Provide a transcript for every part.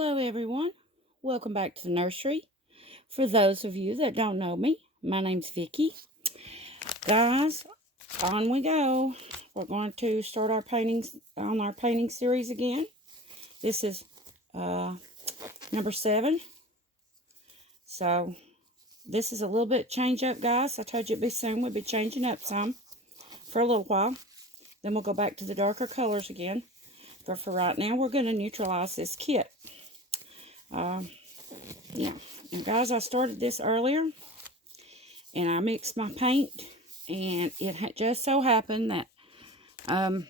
Hello everyone, welcome back to the nursery. For those of you that don't know me, my name's Vicky. Guys, on we go. We're going to start our paintings on our painting series again. This is number 7. So this is a little bit change up, guys. I told you it'd be soon. We'll be changing up some for a little while. Then we'll go back to the darker colors again. But for right now, we're going to neutralize this kit. Yeah, and guys, I started this earlier, and I mixed my paint, and it just so happened that, I'm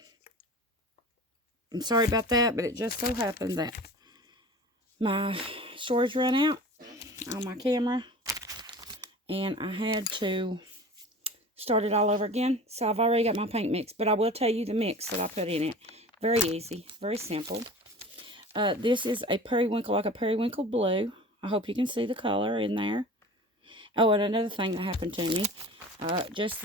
sorry about that, but it just so happened that my storage ran out on my camera, and I had to start it all over again. So I've already got my paint mixed, but I will tell you the mix that I put in it. Very easy, very simple. This is a periwinkle, like a periwinkle blue. I hope you can see the color in there. Oh, and another thing that happened to me, just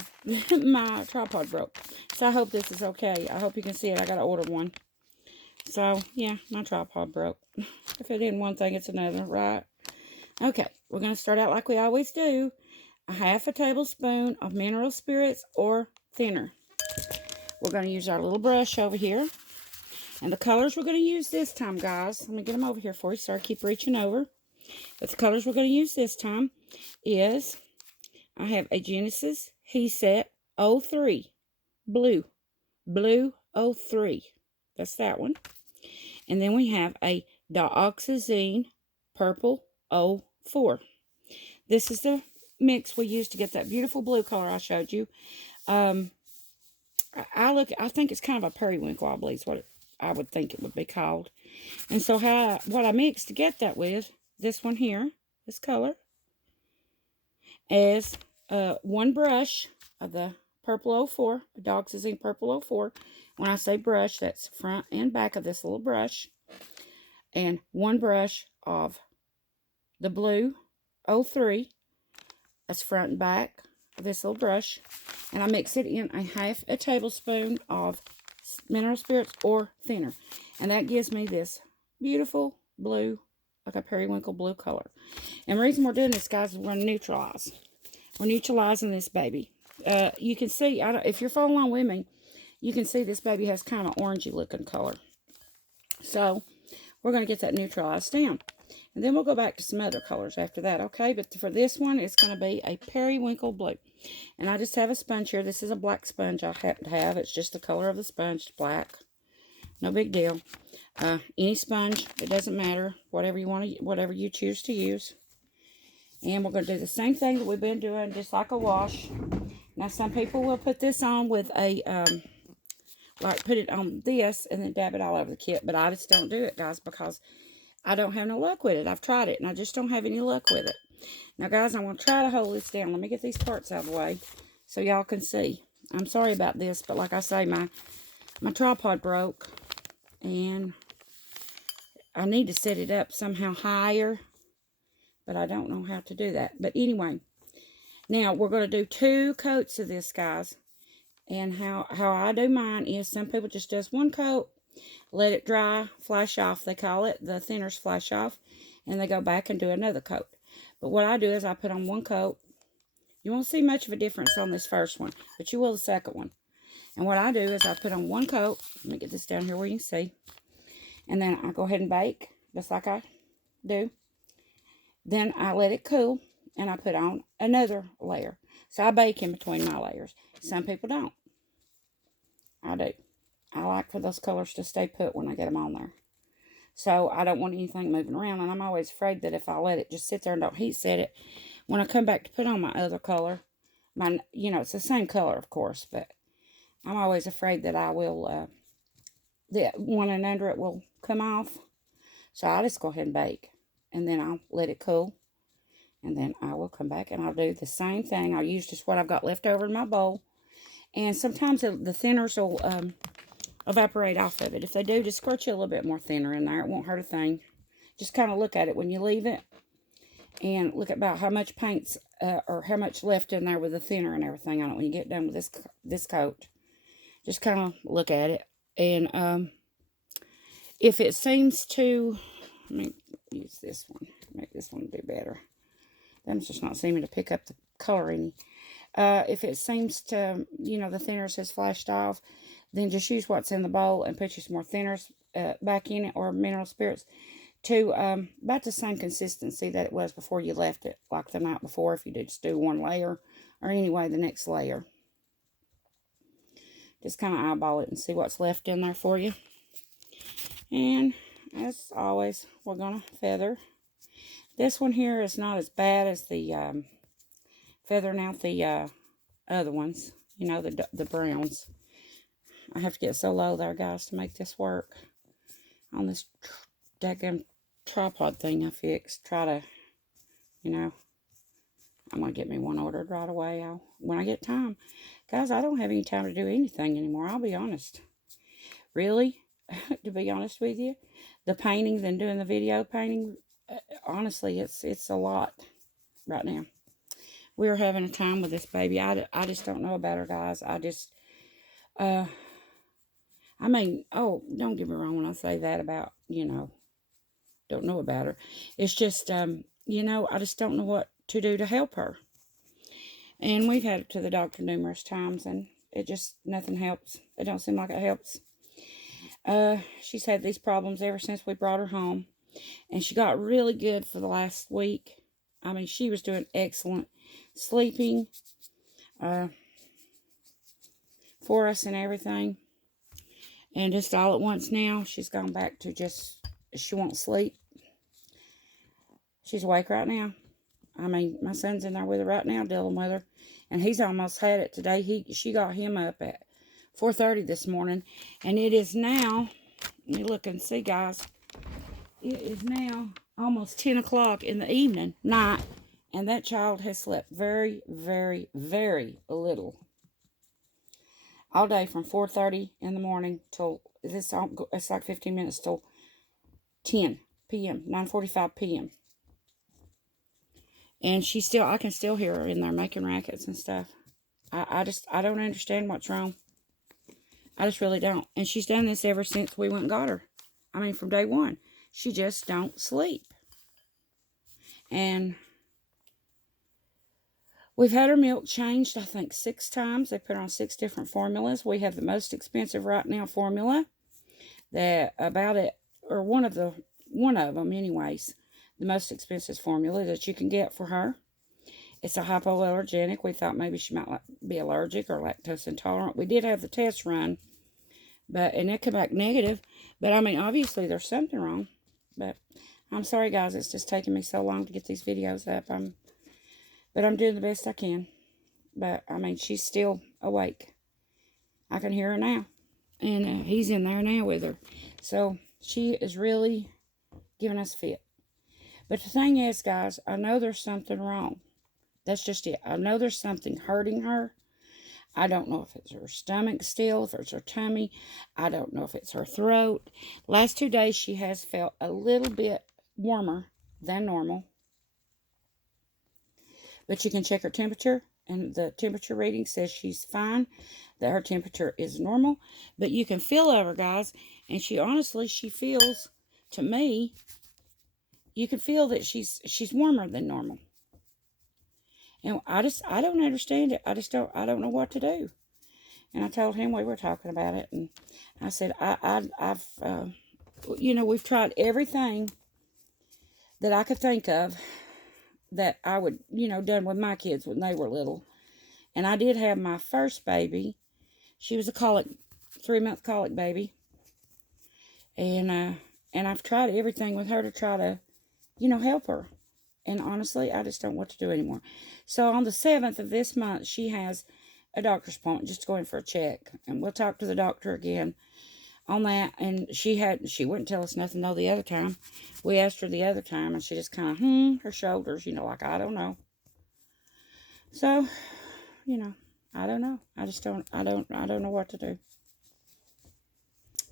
my tripod broke. So I hope this is okay. I hope you can see it. I got to order one. So, yeah, my tripod broke. If it isn't one thing, it's another, right? Okay, we're going to start out like we always do. A half a tablespoon of mineral spirits or thinner. We're going to use our little brush over here. And the colors we're going to use this time, guys, let me get them over here for you so I keep reaching over. But the colors we're going to use this time is, I have a Genesis He Set 03 Blue 03. That's that one. And then we have a Dioxazine Purple 04. This is the mix we used to get that beautiful blue color I showed you. I think it's kind of a periwinkle, I believe is what I would think it would be called. And so what I mixed to get that with, this one here, this color, is one brush of the Purple 04, Dioxazine Purple 04. When I say brush, that's front and back of this little brush. And one brush of the Blue 03, that's front and back of this little brush. And I mix it in a half a tablespoon of mineral spirits or thinner. And that gives me this beautiful blue, like a periwinkle blue color. And the reason we're doing this, guys, is we're going to neutralize. We're neutralizing this baby. You can see, if you're following along with me, you can see this baby has kind of orangey looking color. So we're going to get that neutralized down. And then we'll go back to some other colors after that, okay? But for this one, it's going to be a periwinkle blue. And I just have a sponge here. This is a black sponge I happen to have. It's just the color of the sponge, black. No big deal. Any sponge, it doesn't matter. Whatever you choose to use. And we're going to do the same thing that we've been doing, just like a wash. Now, some people will put this on with a, put it on this and then dab it all over the kit. But I just don't do it, guys, because I don't have no luck with it. I've tried it, and I just don't have any luck with it. Now, guys, I'm going to try to hold this down. Let me get these parts out of the way so y'all can see. I'm sorry about this, but like I say, my tripod broke, and I need to set it up somehow higher, but I don't know how to do that. But anyway, now we're going to do 2 coats of this, guys. And how I do mine is, some people just does 1 coat, let it dry, flash off. They call it the thinners flash off, and they go back and do another coat. But what I do is I put on 1 coat. You won't see much of a difference on this first one, but you will the second one. And what I do is I put on 1 coat. Let me get this down here where you can see. And then I go ahead and bake, just like I do. Then I let it cool, and I put on another layer. So I bake in between my layers. Some people don't. I do. I like for those colors to stay put when I get them on there. So I don't want anything moving around. And I'm always afraid that if I let it just sit there and don't heat set it, when I come back to put on my other color, it's the same color, of course, but I'm always afraid that I will, the one and under it will come off. So I just go ahead and bake. And then I'll let it cool. And then I will come back and I'll do the same thing. I'll use just what I've got left over in my bowl. And sometimes the thinners will evaporate off of it. If they do, just squirt you a little bit more thinner in there. It won't hurt a thing. Just kind of look at it when you leave it. And look about how much paint's, or how much left in there with the thinner and everything on it when you get done with this coat. Just kind of look at it. And if it seems to Let me use this one. Make this one do better. Them's just not seeming to pick up the color any. If it seems to, the thinners has flashed off, then just use what's in the bowl and put you some more thinners back in it, or mineral spirits, to about the same consistency that it was before you left it, like the night before, if you did just do one layer, or anyway, the next layer. Just kind of eyeball it and see what's left in there for you. And as always, we're going to feather. This one here is not as bad as the feathering out the other ones, the browns. I have to get so low there, guys, to make this work on this daggum tripod thing I fixed. Try to, I'm going to get me one ordered right away when I get time. Guys, I don't have any time to do anything anymore, I'll be honest. Really, to be honest with you, the painting and doing the video painting, honestly, it's a lot right now. We're having a time with this baby. I just don't know about her, guys. I just, don't get me wrong when I say that about, don't know about her. It's just, I just don't know what to do to help her. And we've had it to the doctor numerous times, and it just, nothing helps. It don't seem like it helps. She's had these problems ever since we brought her home. And she got really good for the last week. I mean, she was doing excellent sleeping for us and everything. And just all at once now, she's gone back to just, she won't sleep. She's awake right now. I mean, my son's in there with her right now, dealing with her. And he's almost had it today. She got him up at 4:30 this morning. And it is now, let me look and see, guys. It is now almost 10 o'clock in the evening, night. And that child has slept very, very, very little. All day from 4:30 in the morning till, it's like 15 minutes till 10 p.m., 9:45 p.m. And I can still hear her in there making rackets and stuff. I don't understand what's wrong. I just really don't. And she's done this ever since we went and got her. I mean, from day one. She just don't sleep. And we've had her milk changed, I think, 6 times. They put her on 6 different formulas. We have the most expensive right now formula. One of them anyways. The most expensive formula that you can get for her. It's a hypoallergenic. We thought maybe she might be allergic or lactose intolerant. We did have the test run, and it came back negative. But I mean, obviously there's something wrong. But I'm sorry, guys. It's just taking me so long to get these videos up. But I'm doing the best I can. But I mean, she's still awake. I can hear her now, and he's in there now with her. So she is really giving us fit. But the thing is, guys, I know there's something wrong. That's just it. I know there's something hurting her. I don't know if it's her stomach still, if it's her tummy. I don't know if it's her throat. Last 2 days, she has felt a little bit warmer than normal. But you can check her temperature, and the temperature reading says she's fine, that her temperature is normal. But you can feel her, guys, and she feels, to me, you can feel that she's warmer than normal. And I don't understand it. I don't know what to do. And I told him we were talking about it, and I said, we've tried everything that I could think of that I would, done with my kids when they were little. And I did have my first baby. She was a 3-month colic baby. And I've tried everything with her to try to, help her. And honestly, I just don't know what to do anymore. So on the 7th of this month, she has a doctor's appointment just going for a check. And we'll talk to the doctor again on that. And she wouldn't tell us nothing though the other time. We asked her the other time, and she just kind of, her shoulders, like, I don't know. So, I don't know. I don't know what to do.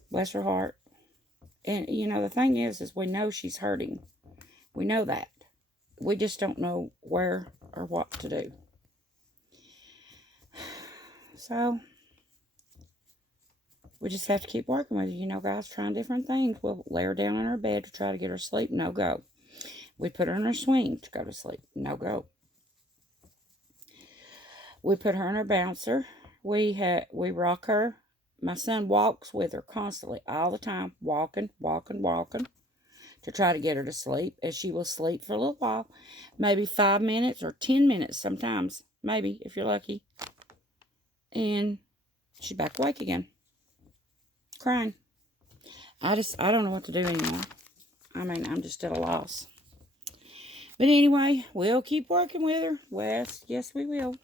Bless her heart. And, the thing is we know she's hurting. We know that. We just don't know where or what to do. So, We just have to keep working with her. You know, guys, trying different things. We'll lay her down in her bed to try to get her to sleep. No go. We put her in her swing to go to sleep. No go. We put her in her bouncer. We rock her. My son walks with her constantly, all the time, walking, walking, walking, to try to get her to sleep. And she will sleep for a little while, maybe 5 minutes or 10 minutes sometimes, maybe if you're lucky. And she's back awake again, crying. I don't know what to do anymore. I mean, I'm just at a loss. But anyway, we'll keep working with her. Wes, yes, we will.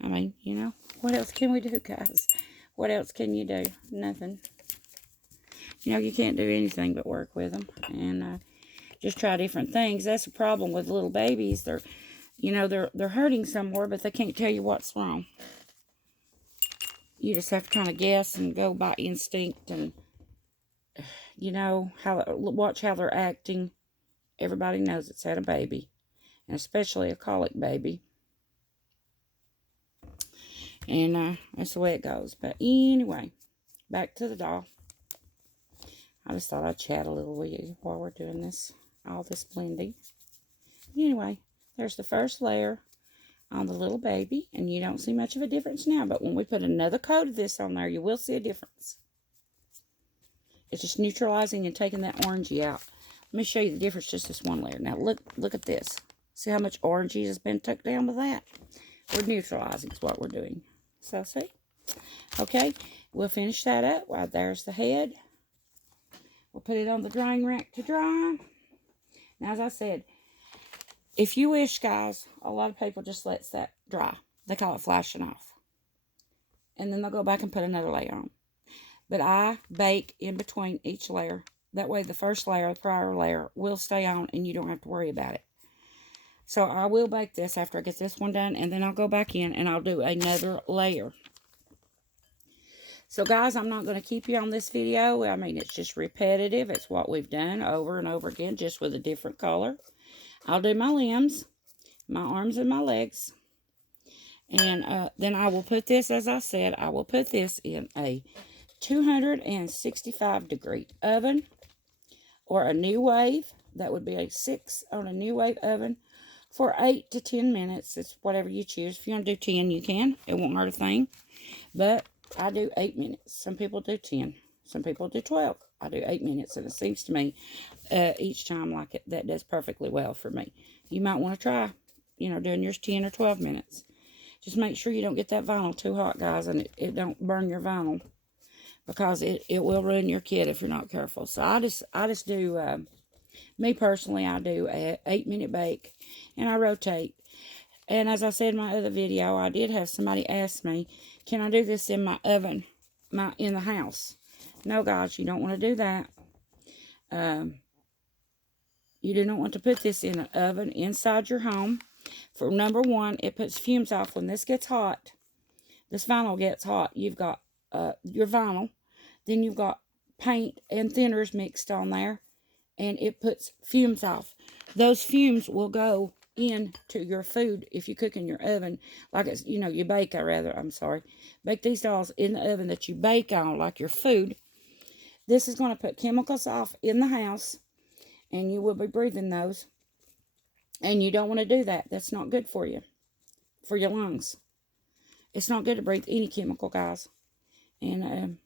I mean, you know, what else can we do, guys? What else can you do? Nothing. You know, you can't do anything but work with them and just try different things. That's the problem with little babies. They're, you know, they're hurting somewhere, but they can't tell you what's wrong. You just have to kind of guess and go by instinct and, you know, watch how they're acting. Everybody knows it's had a baby, and especially a colic baby. And that's the way it goes. But anyway, back to the doll. I just thought I'd chat a little with you while we're doing this, all this blending. Anyway, there's the first layer on the little baby, and you don't see much of a difference now, but when we put another coat of this on there, you will see a difference. It's just neutralizing and taking that orangey out. Let me show you the difference, just this one layer. Now look at this. See how much orangey has been tucked down with that? We're neutralizing is what we're doing. So see? Okay, we'll finish that up. Well, there's the head. We'll put it on the drying rack to dry. Now, as I said, if you wish, guys, a lot of people just lets that dry. They call it flashing off. And then they'll go back and put another layer on. But I bake in between each layer. That way the first layer, the prior layer, will stay on and you don't have to worry about it. So I will bake this after I get this one done, and then I'll go back in and I'll do another layer. So guys, I'm not going to keep you on this video. I mean, it's just repetitive. It's what we've done over and over again, just with a different color. I'll do my limbs, my arms, and my legs. And then I will put this, as I said, I will put this in a 265-degree oven or a new wave. That would be a 6 on a new wave oven for 8 to 10 minutes. It's whatever you choose. If you want to do 10, you can. It won't hurt a thing. But I do 8 minutes. Some people do 10. Some people do 12. I do 8 minutes, and it seems to me each time like that does perfectly well for me. You might want to try, you know, doing yours 10 or 12 minutes. Just make sure you don't get that vinyl too hot, guys, and it don't burn your vinyl, because it will ruin your kid if you're not careful. So I just do, me personally, I do a 8-minute bake, and I rotate. And as I said in my other video, I did have somebody ask me, can I do this in my oven, in the house? No, guys, you don't want to do that. You do not want to put this in an oven inside your home. For number one, it puts fumes off. When this gets hot, this vinyl gets hot, you've got your vinyl, then you've got paint and thinners mixed on there, and it puts fumes off. Those fumes will go into your food if you cook in your oven, like it's, you know, you bake, bake these dolls in the oven that you bake on, like your food. This is going to put chemicals off in the house, and you will be breathing those. And you don't want to do that. That's not good for you, for your lungs. It's not good to breathe any chemical, guys. And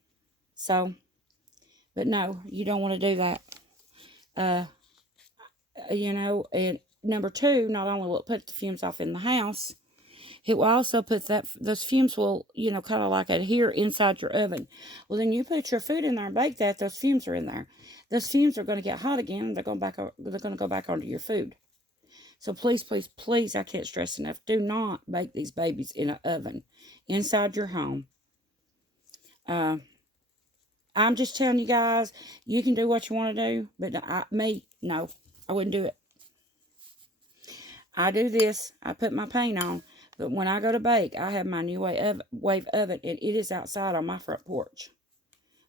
but no, you don't want to do that. You know, and number two, not only will it put the fumes off in the house, it will also put those fumes will, you know, kind of like adhere inside your oven. Well, then you put your food in there and bake that, those fumes are in there. Those fumes are going to get hot again, and they're going to go back onto your food. So please, please, please, I can't stress enough, do not bake these babies in an oven inside your home. I'm just telling you guys, you can do what you want to do, but no, I wouldn't do it. I do this, I put my paint on, but when I go to bake, I have my new wave oven, and it is outside on my front porch,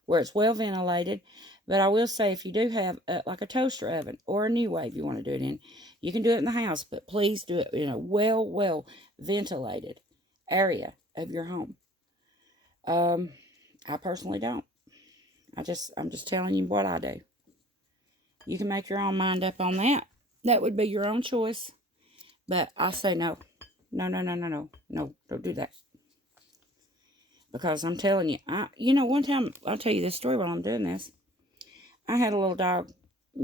where it's well ventilated. But I will say, if you do have like a toaster oven or a new wave you want to do it in, you can do it in the house, but please do it in a well ventilated area of your home. I personally don't. I'm just telling you what I do. You can make your own mind up on that. That would be your own choice. But I say no. No, no, no, no, no. No, don't do that. Because I'm telling you, one time, I'll tell you this story while I'm doing this. I had a little dog.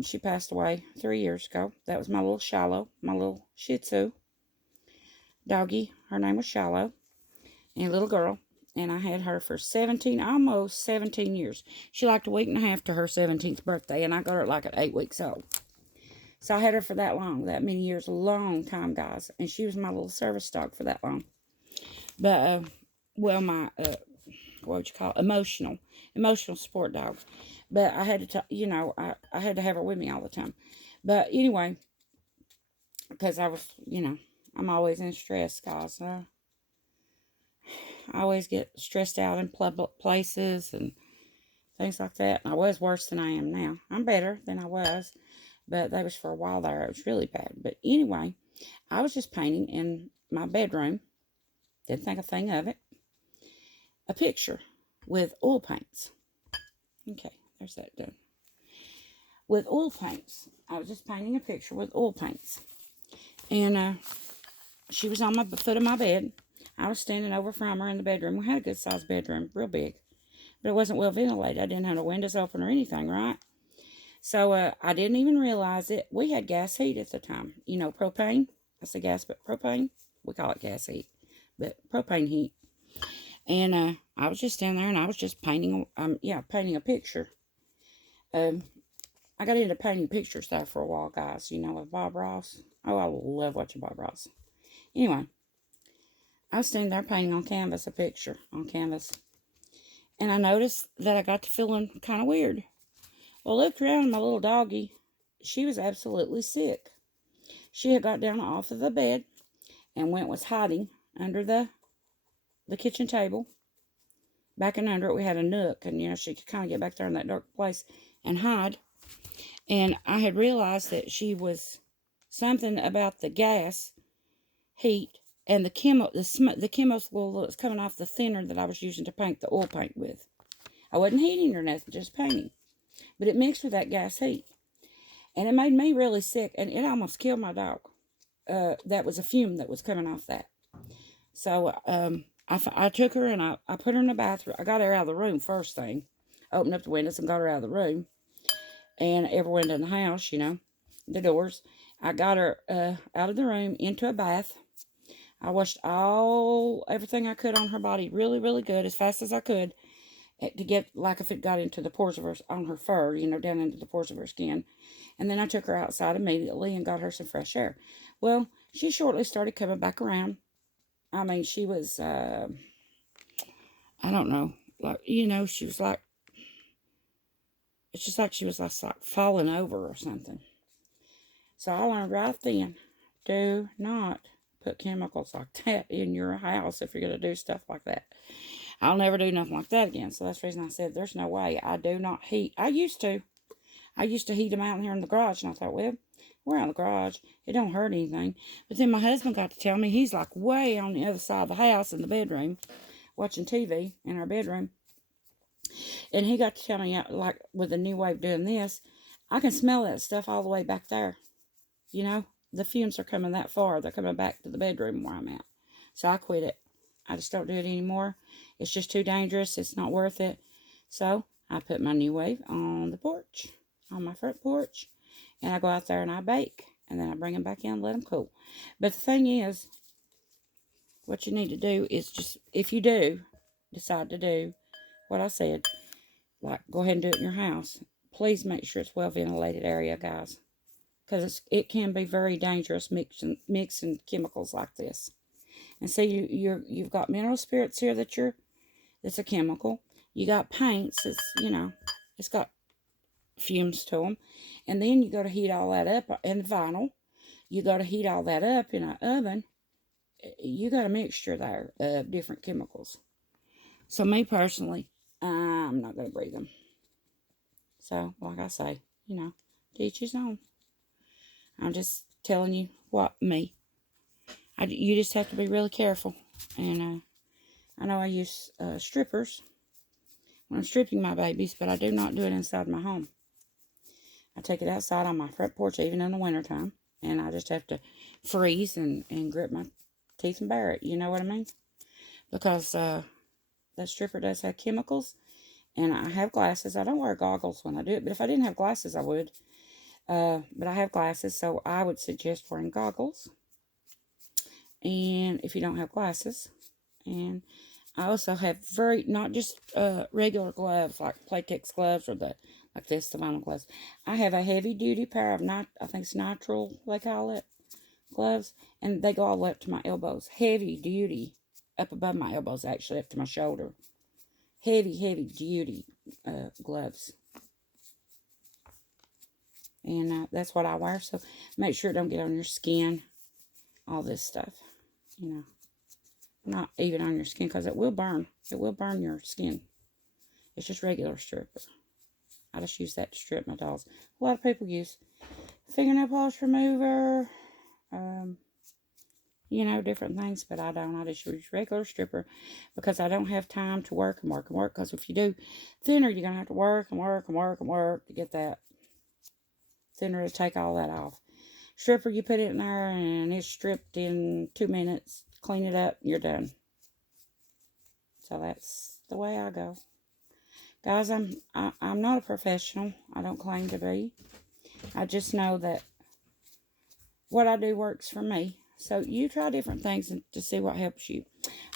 She passed away 3 years ago. That was my little Shiloh, my little Shih Tzu doggy. Her name was Shiloh. And a little girl. And I had her for almost 17 years. She liked a week and a half to her 17th birthday. And I got her like at 8 weeks old. So I had her for that long, that many years, a long time, guys. And she was my little service dog for that long. But, my, what would you call it? Emotional support dog. But I had to, I had to have her with me all the time. But anyway, because I was, I'm always in stress, guys. I always get stressed out in public places and things like that. And I was worse than I am now. I'm better than I was. But that was for a while there. It was really bad. But anyway, I was just painting in my bedroom. Didn't think a thing of it. A picture with oil paints. Okay, there's that done. With oil paints. I was just painting a picture with oil paints. And she was on my foot of my bed. I was standing over from her in the bedroom. We had a good sized bedroom, real big. But it wasn't well ventilated. I didn't have no windows open or anything, right? So I didn't even realize it. We had gas heat at the time. Propane. I say gas, but propane. We call it gas heat. But propane heat. And I was just standing there and I was just painting, painting a picture. I got into painting pictures there for a while, guys. With Bob Ross. Oh, I love watching Bob Ross. Anyway, I was standing there painting on canvas, a picture on canvas. And I noticed that I got to feeling kind of weird. Well, I looked around, and my little doggy, she was absolutely sick. She had got down off of the bed and was hiding under the kitchen table. Back and under it, we had a nook, and, she could kind of get back there in that dark place and hide. And I had realized that she was something about the gas, heat, and the chemical that was coming off the thinner that I was using to paint the oil paint with. I wasn't heating or nothing, just painting. But it mixed with that gas heat. And it made me really sick. And it almost killed my dog. That was a fume that was coming off that. So I took her and I put her in the bathroom. I got her out of the room first thing. Opened up the windows and got her out of the room. And every window in the house, the doors. I got her out of the room into a bath. I washed everything I could on her body really, really good, as fast as I could. To get, like, if it got into the pores of on her fur, down into the pores of her skin. And then I took her outside immediately and got her some fresh air. Well, she shortly started coming back around. I mean, she was, I don't know, like, she was like, it's just like she was like falling over or something. So I learned right then, do not put chemicals like that in your house if you're going to do stuff like that. I'll never do nothing like that again. So that's the reason I said there's no way. I do not heat. I used to heat them out here in the garage. And I thought, well, we're out in the garage. It don't hurt anything. But then my husband got to tell me, he's like way on the other side of the house in the bedroom, watching TV in our bedroom. And he got to tell me, like, with the new way of doing this, I can smell that stuff all the way back there. The fumes are coming that far. They're coming back to the bedroom where I'm at. So I quit it. I just don't do it anymore. It's just too dangerous. It's not worth it. So I put my new wave on the porch, on my front porch, and I go out there and I bake, and then I bring them back in and let them cool. But the thing is, what you need to do is just, if you do decide to do what I said, like go ahead and do it in your house, please make sure it's well ventilated area, guys, because it can be very dangerous mixing chemicals like this. And see, you've got mineral spirits here that's a chemical. You got paints, it's got fumes to them. And then you got to heat all that up in vinyl. You got to heat all that up in an oven. You got a mixture there of different chemicals. So me personally, I'm not going to breathe them. So, like I say, to each his own. I'm just telling you you just have to be really careful. And I know I use strippers. when I'm stripping my babies, but I do not do it inside my home. I take it outside on my front porch, even in the wintertime, and I just have to freeze and grit my teeth and bear it. You know what I mean? Because that stripper does have chemicals, and I have glasses. I don't wear goggles when I do it, but if I didn't have glasses, I would. But I have glasses, so I would suggest wearing goggles. And if you don't have glasses, and I also have not just regular gloves like Playtex gloves or the vinyl gloves. I have a heavy duty pair of I think it's nitrile they call it gloves, and they go all the way up to my elbows. Heavy duty, up above my elbows actually, up to my shoulder. Heavy duty gloves. And that's what I wear, so make sure it don't get on your skin. All this stuff, you know. Not even on your skin, because it will burn. It will burn your skin. It's just regular stripper. I just use that to strip my dolls. A lot of people use fingernail polish remover, you know, different things, but I don't. I just use regular stripper because I don't have time to work and work and work, because if you do thinner, you're going to have to work and work and work and work to get that thinner to take all that off. Stripper, you put it in there and it's stripped in 2 minutes. Clean it up, you're done. So that's the way I go. Guys, I'm not a professional. I don't claim to be. I just know that what I do works for me. So you try different things to see what helps you.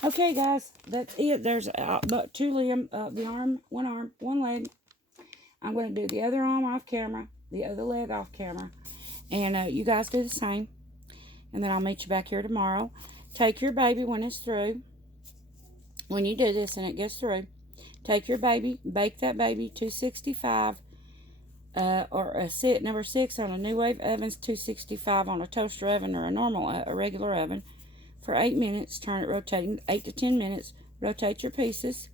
Okay, guys, that's it. There's but 2 limbs, the arm, one leg. I'm going to do the other arm off camera, the other leg off camera. And you guys do the same. And then I'll meet you back here tomorrow. Take your baby when it's through. When you do this and it gets through, take your baby, bake that baby 265 or a number 6 on a New Wave ovens, 265 on a toaster oven or a regular oven for 8 minutes. Turn it rotating 8 to 10 minutes. Rotate your pieces.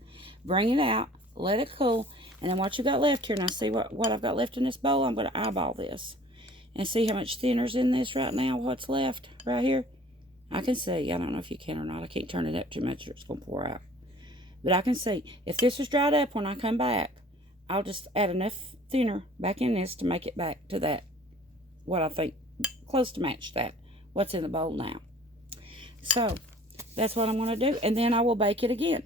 Bring it out. Let it cool. And then what you got left here, now see what I've got left in this bowl. I'm going to eyeball this and see how much thinner's in this right now. What's left right here. I can see. I don't know if you can or not. I can't turn it up too much or it's going to pour out. But I can see. If this is dried up when I come back, I'll just add enough thinner back in this to make it back to that, what I think, close to match that, what's in the bowl now. So, that's what I'm going to do. And then I will bake it again.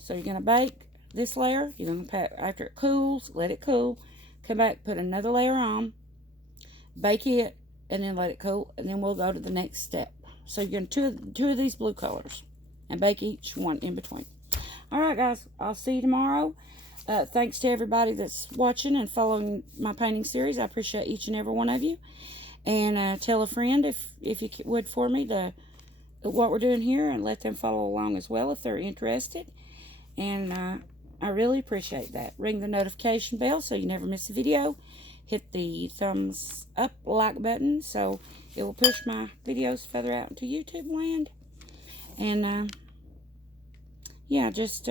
So, you're going to bake this layer. You're going to, after it cools, let it cool. Come back, put another layer on. Bake it. And then let it cool, and then we'll go to the next step. So you're going to two of these blue colors, and bake each one in between. All right, guys, I'll see you tomorrow. Thanks to everybody that's watching and following my painting series. I appreciate each and every one of you. And tell a friend if you would for me what we're doing here, and let them follow along as well if they're interested. And I really appreciate that. Ring the notification bell so you never miss a video. Hit the thumbs up like button so it will push my videos further out into YouTube land. And yeah, just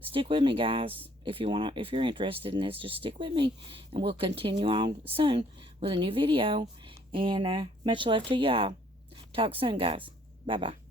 stick with me, guys. If you're interested in this, just stick with me, and we'll continue on soon with a new video. And much love to y'all. Talk soon, guys. Bye bye.